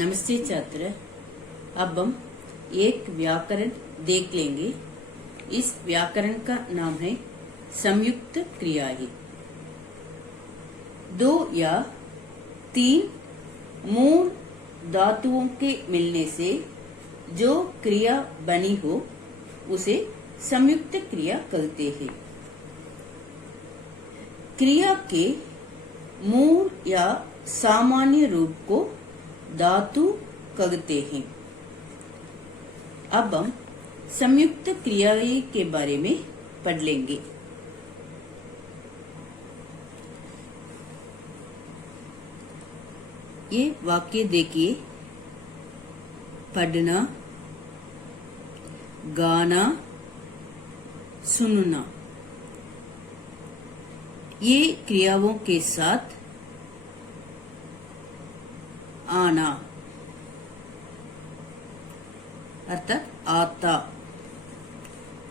नमस्ते छात्र। अब हम एक व्याकरण देख लेंगे। इस व्याकरण का नाम है संयुक्त क्रियाएं। दो या तीन मूल धातुओं के मिलने से जो क्रिया बनी हो उसे संयुक्त क्रिया कहते हैं। क्रिया के मूल या सामान्य रूप को धातु कहते हैं। अब हम संयुक्त क्रियाएं के बारे में पढ़ लेंगे। ये वाक्य देखिए। पढ़ना, गाना, सुनना, ये क्रियाओं के साथ आना अर्थात आता,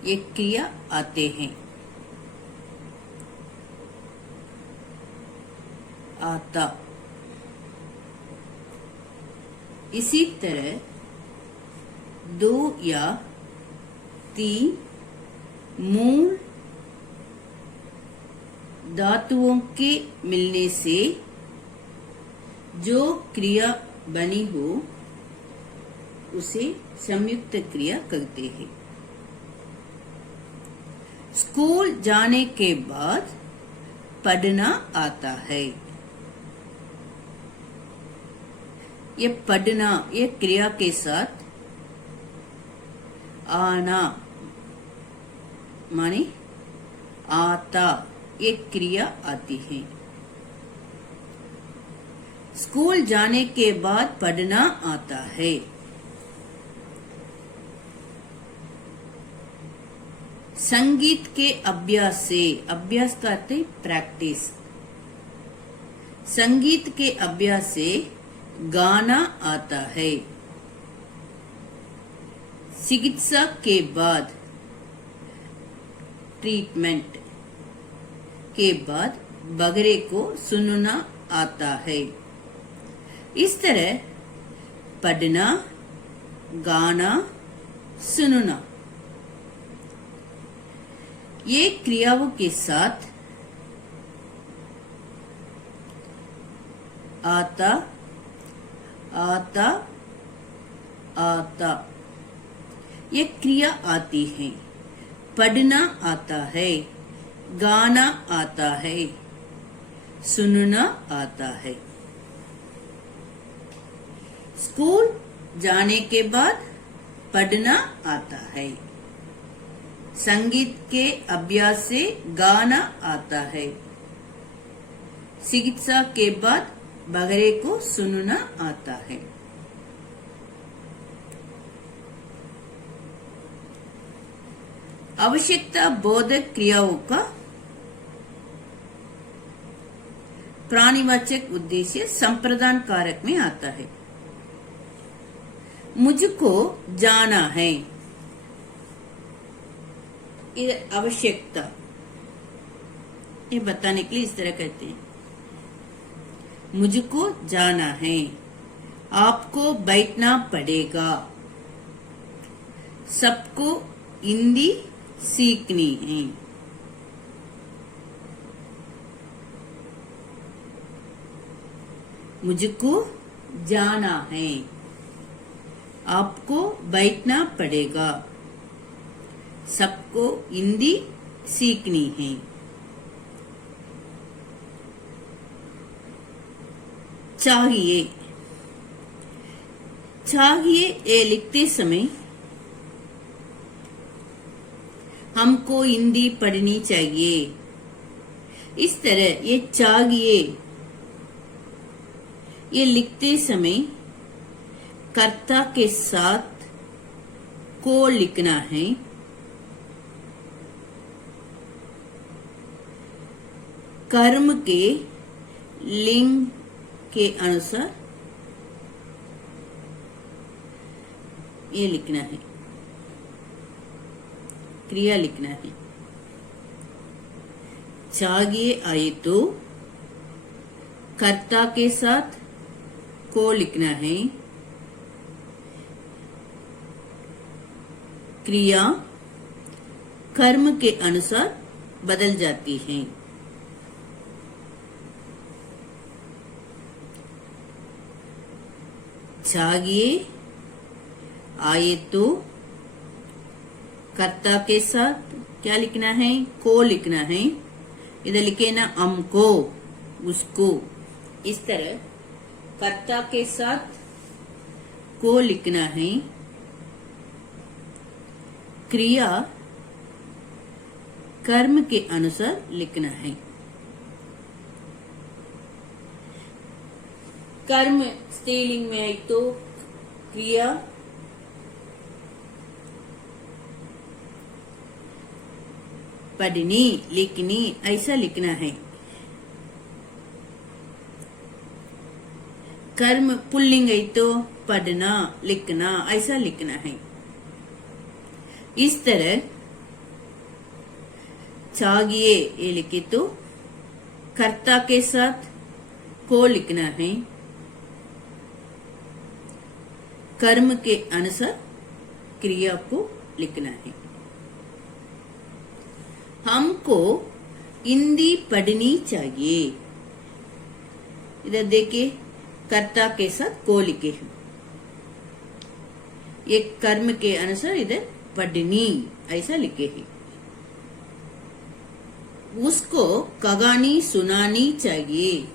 ये क्रिया आते हैं। आता। इसी तरह दो या तीन मूल धातुओं के मिलने से जो क्रिया बनी हो उसे संयुक्त क्रिया कहते हैं। स्कूल जाने के बाद पढ़ना आता है। ये पढ़ना, ये क्रिया के साथ आना माने आता, ये क्रिया आती है। स्कूल जाने के बाद पढ़ना आता है। संगीत के अभ्यास से, अभ्यास का अर्थ है प्रैक्टिस। संगीत के अभ्यास से गाना आता है। चिकित्सा के बाद, ट्रीटमेंट के बाद बगरे को सुनना आता है। इस तरह पढ़ना, गाना, सुनना, ये क्रियाओं के साथ आता, आता, आता, ये क्रिया आती है। पढ़ना आता है, गाना आता है, सुनना आता है। स्कूल जाने के बाद पढ़ना आता है। संगीत के अभ्यास से गाना आता है। चिकित्सा के बाद बगरे को सुनना आता है। आवश्यकता बोधक क्रियाओं का प्राणिवाचक उद्देश्य संप्रदान कारक में आता है। मुझको जाना है, ये आवश्यकता, ये बताने के लिए इस तरह कहते हैं। मुझको जाना है, आपको बैठना पड़ेगा, सबको हिंदी सीखनी है। मुझको जाना है, आपको बैठना पड़ेगा, सबको हिंदी सीखनी है। चाहिए, चाहिए ये लिखते समय हमको हिंदी पढ़नी चाहिए। इस तरह ये चाहिए, ये लिखते समय कर्ता के साथ को लिखना है। कर्म के लिंग के अनुसार ये लिखना है, क्रिया लिखना है। चाहिए आए तो कर्ता के साथ को लिखना है, क्रिया कर्म के अनुसार बदल जाती हैं। जागिए, आए तो कर्ता के साथ क्या लिखना है? को लिखना है। इधर लिखे ना हमको, उसको। इस तरह कर्ता के साथ को लिखना है। क्रिया कर्म के अनुसार लिखना है। कर्म स्त्रीलिंग में है तो क्रिया पढ़नी, लिखनी, ऐसा लिखना है। कर्म पुल्लिंग है तो पढ़ना, लिखना, ऐसा लिखना है। इस तरह चाहिए ये लिखे तो कर्ता के साथ को लिखना है। कर्म के अनुसार क्रिया को लिखना है। हमको हिंदी पढ़नी चाहिए। इधर देखिए कर्ता के साथ को लिखे हैं। ये कर्म के अनुसार इधर पढ़नी ऐसा लिखे हैं। उसको कहानी सुनानी चाहिए।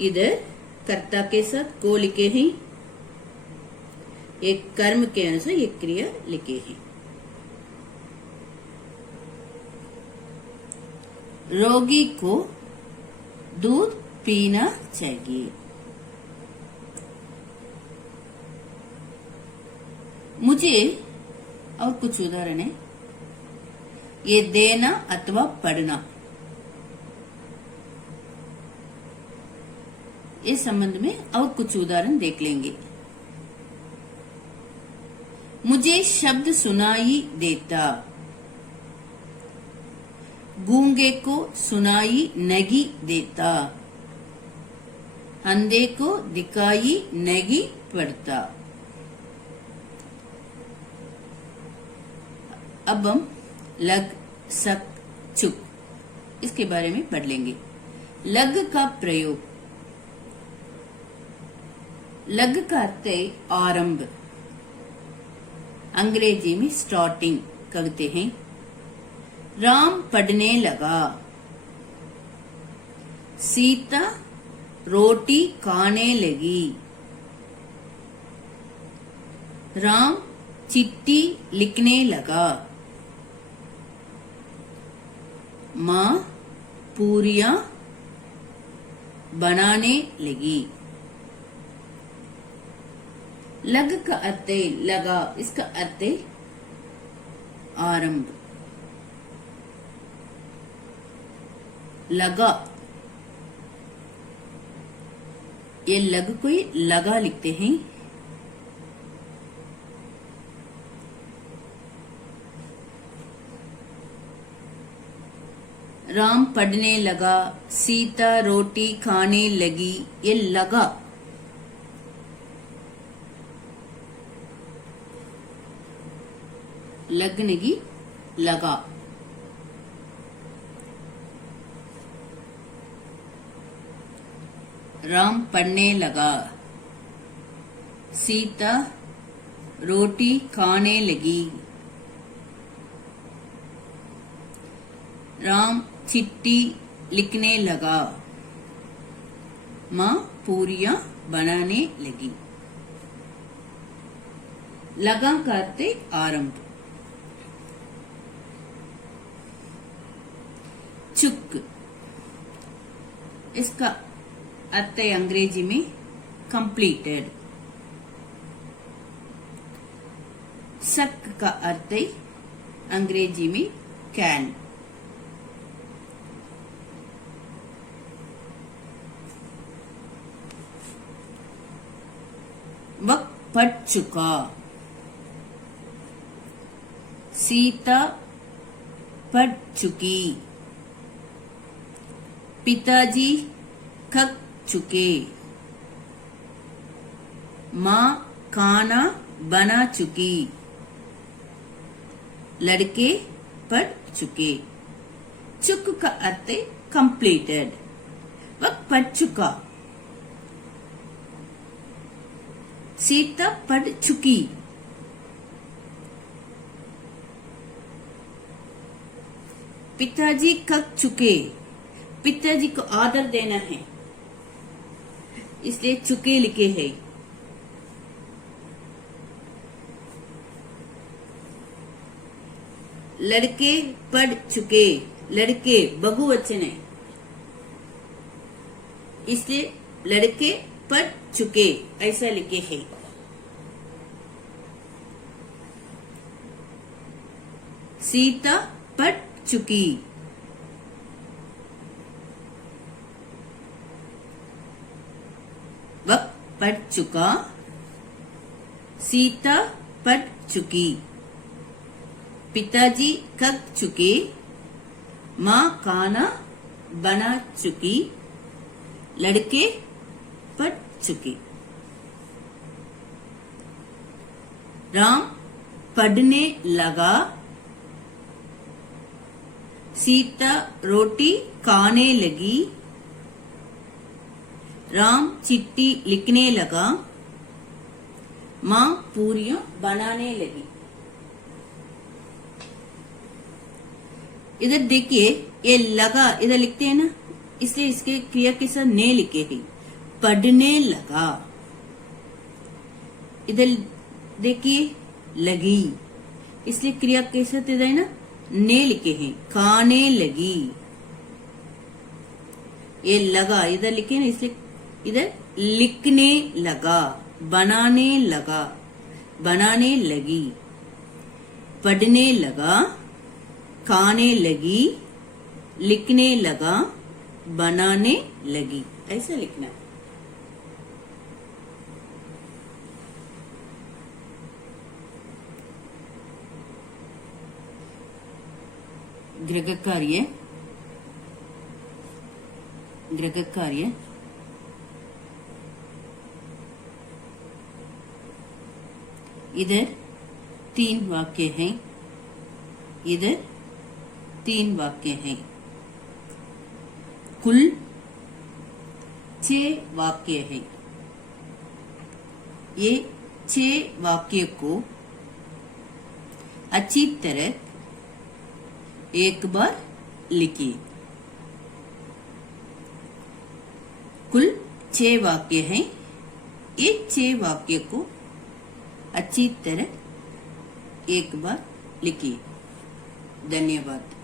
इधर कर्ता के साथ को लिखे हैं। एक कर्म के अनुसार ये क्रिया लिखे हैं। रोगी को दूध पीना चाहिए। मुझे और कुछ उदाहरण है। ये देना अथवा पढ़ना, इस संबंध में और कुछ उदाहरण देख लेंगे। मुझे शब्द सुनाई देता। गूंगे को सुनाई नहीं देता। अंधे को दिखाई नहीं पड़ता। अब हम लग, सक, चुक इसके बारे में पढ़ लेंगे। लग का प्रयोग। लग का अर्थ है आरंभ। अंग्रेजी में स्टार्टिंग कहते हैं। राम पढ़ने लगा। सीता रोटी खाने लगी। राम चिट्ठी लिखने लगा। माँ पूरियां बनाने लगी। लग का अर्थ है लगा, इसका अर्थ है आरंभ। लगा, ये लग को ही लगा लिखते हैं। राम पढ़ने लगा, सीता रोटी खाने लगी, ये लगा। लगने की लगा। राम पढ़ने लगा। सीता रोटी खाने लगी। राम चिट्ठी लिखने लगा। माँ पूरियां बनाने लगी। लगा करते आरंभ। चुक, इसका अर्थ है अंग्रेजी में कंप्लीटेड। सक का अर्थ है अंग्रेजी में कैन। वह पढ़ चुका। सीता पढ़ चुकी। पिताजी थक चुके। माँ खाना बना चुकी, लड़के पढ़ चुके। चुक का अर्थ है कंप्लीटेड, वह पढ़ चुका। सीता पढ़ चुकी, पिताजी कब चुके, पिताजी को आदर देना है इसलिए चुके लिखे हैं। लड़के पढ़ चुके, लड़के बहुवचन है इसलिए लड़के पढ़ चुके ऐसा लिखे हैं। सीता पढ़ चुकी, वह पढ़ चुका। सीता पढ़ चुकी, पिताजी कब चुके, माँ खाना बना चुकी, लड़के पढ़ चुके। राम पढ़ने लगा, सीता रोटी खाने लगी, राम चिट्ठी लिखने लगा, माँ पूरियां बनाने लगी। इधर देखिए ये लगा इधर लिखते हैं ना, इसलिए इसके क्रिया के साथ ने लिखे हैं। पढ़ने लगा, इधर देखिए लगी, इसलिए क्रिया के साथ इधर ना ने लिखे हैं। खाने लगी, ये लगा इधर लिखे ना इसलिए इधर लिखने लगा। बनाने लगा, बनाने लगी। पढ़ने लगा, खाने लगी, लिखने लगा, बनाने लगी ऐसा लिखना है। गृह कार्य, गृह कार्य इधर 3 वाक्य हैं, इधर 3 वाक्य हैं, कुल 6 वाक्य हैं। ये 6 वाक्य को अच्छी तरह एक बार लिखिए। कुल 6 वाक्य हैं, ये 6 वाक्य को अच्छी तरह एक बार लिखिए। धन्यवाद।